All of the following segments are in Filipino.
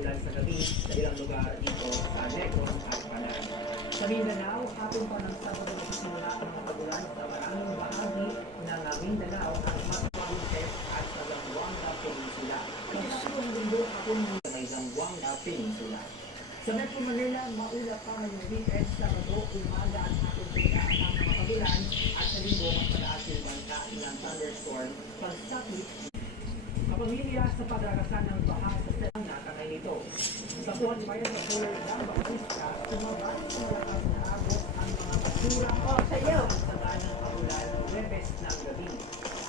maulan sa gabi sa ilang lugar dito sa Negros at Panay. Sa Mindanao, hapon pa ng Sabado nagsisimula ang mga pagulan sa maraming bahagi ng Mindanao at mas Provinces at sa Zamboanga Peninsula. Pagkakaroon ng linggo hapon sa may Zamboanga Peninsula. Sa Metro Manila, maulap pa ngayong weekend, Sabado, umaga at hapon bigla ang mga pagulan at sa linggo mas mataas yung banta ng thunderstorm pagsapit kapamilya sa padragasan ng baha sa selang natangay nito. Sa Puan Bayan sa Pulan ng Bautista, tumabas sa malakas na agos ang mga basura sa saga ng pagulan Webes ng gabi.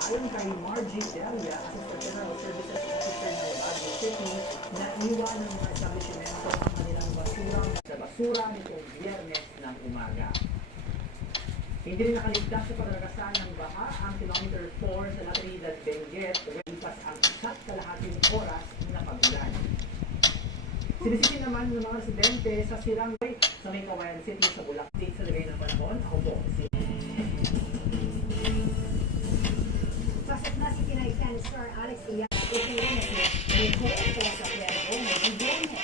Ayon kay Margie Delia, Assistant General Services Officer ng Baguio City, na iwan ng mga establishmento ang kanilang basura nitong Biyernes ng umaga. Hindi rin nakaligtas sa padragasan ng baha ang Kilometer 4 sa Natividad Benguet, lipas ang 1.5 oras na pagulan. Sinisisi naman ng mga residente sa Sirangay sa may Kawayan City sa Bulacan. Sa lagay ng panahon, ako po si Pasok na si Pinay Canister Alex Iyan at Ukiyanes ni Nicole Posa Puerto ng Biyernes.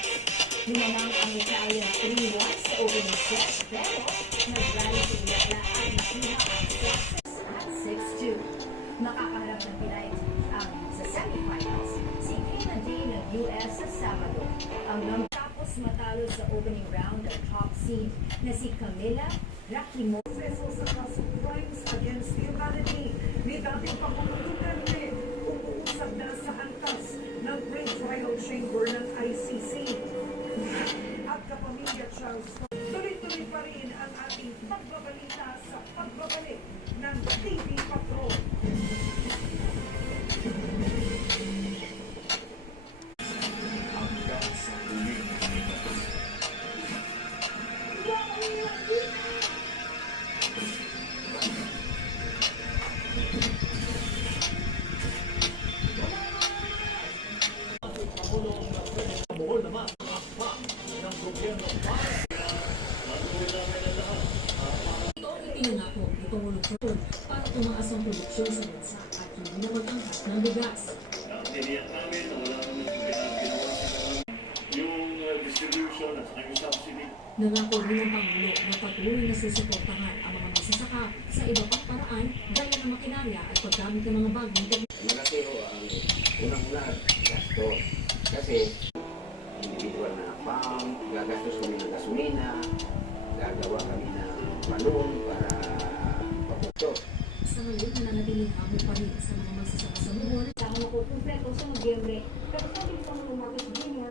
Minamang ang Italian 3-1 sa opening set pero nag-rally si Iyala at nakuha ang success at 6-2. Makakaharap ng Pinay sa semifinals si Kayla Day ng US sa Sabado. Ang tapos matalo sa opening round ng top seed na si Camila Rakimo. Proseso sa kaso crimes against humanity ni dating Pangulong Duterte umuusap na sa antas ng pre-trial chamber ng ICC. At kapamilya Charles, tuloy-tuloy pa rin ang ating pagbabalita sa pagbabalik ng TV Patrol. Buhol naman ang akma ng gobyerno para Ito ang itinangako ni Pangulong Marcos para tumaas ang produksyon sa bansa at hindi na mag-angkat ng bigas. Tiniyak namin na wala naman ginawa yung distribution at saka yung subsidy. Nangako rin ng Pangulo na patuloy na susuportahan ang mga magsasaka sa iba pang paraan gaya ng makinarya at paggamit ng mga bagong teknolohiya. Malaki ho ang unang-una gastos. Kasi individual na farm, gagastos kami ng gasolina, gagawa kami ng balon para paputo. Sa ngayon, nananatiling hamon pa rin sa mga magsasaka sa Bohol. Sama ko kumpleto sa Nobyembre. Pero sabi ni Pangulong Marcos Jr.,